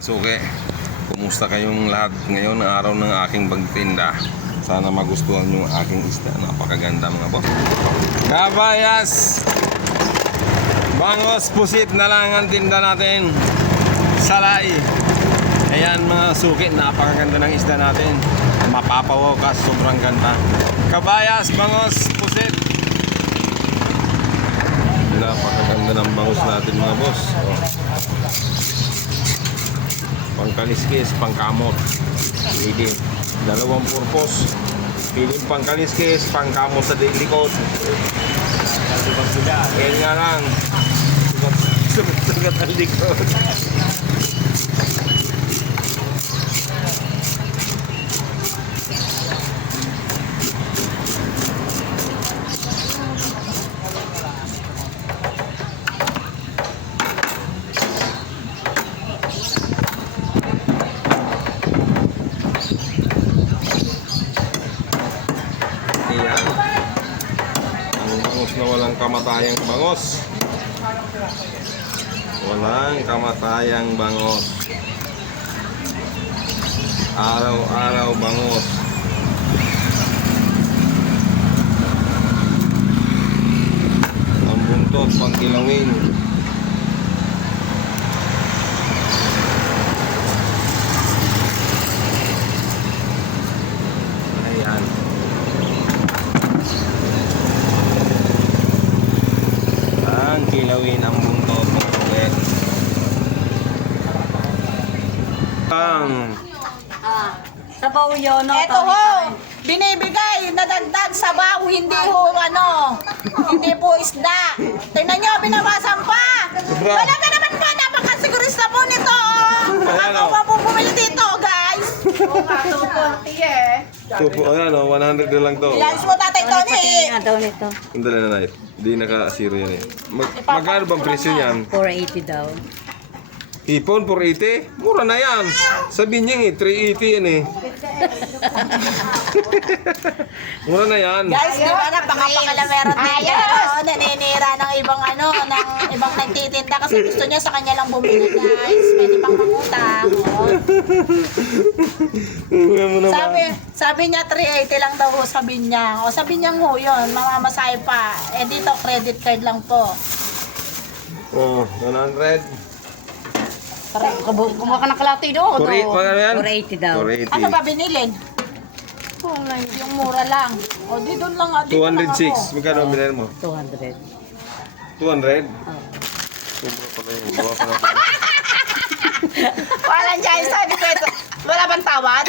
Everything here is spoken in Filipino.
Suki, kumusta kayong lahat ngayon ng araw ng aking pagtinda? Sana magustuhan yung aking isda. Napakaganda mga boss. Kabayas! Bangos, pusit na lang ang tinda natin. Salay. Ayan mga suki, napakaganda ng isda natin. Mapapawaw ka, sobrang ganda. Kabayas, bangos, pusit. Napakaganda ng bangos natin mga boss. Pangkaliskis, pangkamot. Pwede. Dalawang purpose. Piling pangkaliskis, pangkamot sa likod. Kaya nga lang. Sugat ang likod. Ayan. Ang bangos na walang kamatayang bangos. Walang kamatayang bangos. Araw-araw bangos. Ang buntot pang kilawin. Ayan. Ang kilawin ang buntot ng ulit. Sabaw yun, no? Eto ho, binibigay, nadagdag sabaw, hindi ho, hindi po isda. Tingnan nyo, binabasan pa. Sobra. Wala ka naman po, napakasigurista po nito. Ayan, Ako oh. pa po bumili dito, guys. Tupo, ayan o, 100 na lang to. Lunch mo, Tatay Tony. Nga daw nito. Sandali na night. Hindi naka-zero yan eh. Magkano bang presyo yan? 480 daw. Hipon, 480? Mura na yan. Sabihin niya eh, 380 yan eh. Mura na yan. Guys, di ba na pangapakalamera din naninira ng ibang ng ibang nagtitinda kasi gusto niya sa kanya lang bumili, guys. Pwede pang mangutang. Sabi niya 380 lang daw ho, sabi niya. O sabi niya ho yun, mamamasay pa. Eh dito credit card lang po. Oh, 100. Kumuha ka ng kalati doon. 480 yan? 480 daw. 480. Ano ba binilin? Yung mura lang. O di doon lang. Dito lang ako. 206. Magkano ang binili mo? 200. 200? Oh. Sobra pala yun. Bawa pa natin. Walang dyan, sabi ko ito. Wala bang tawad?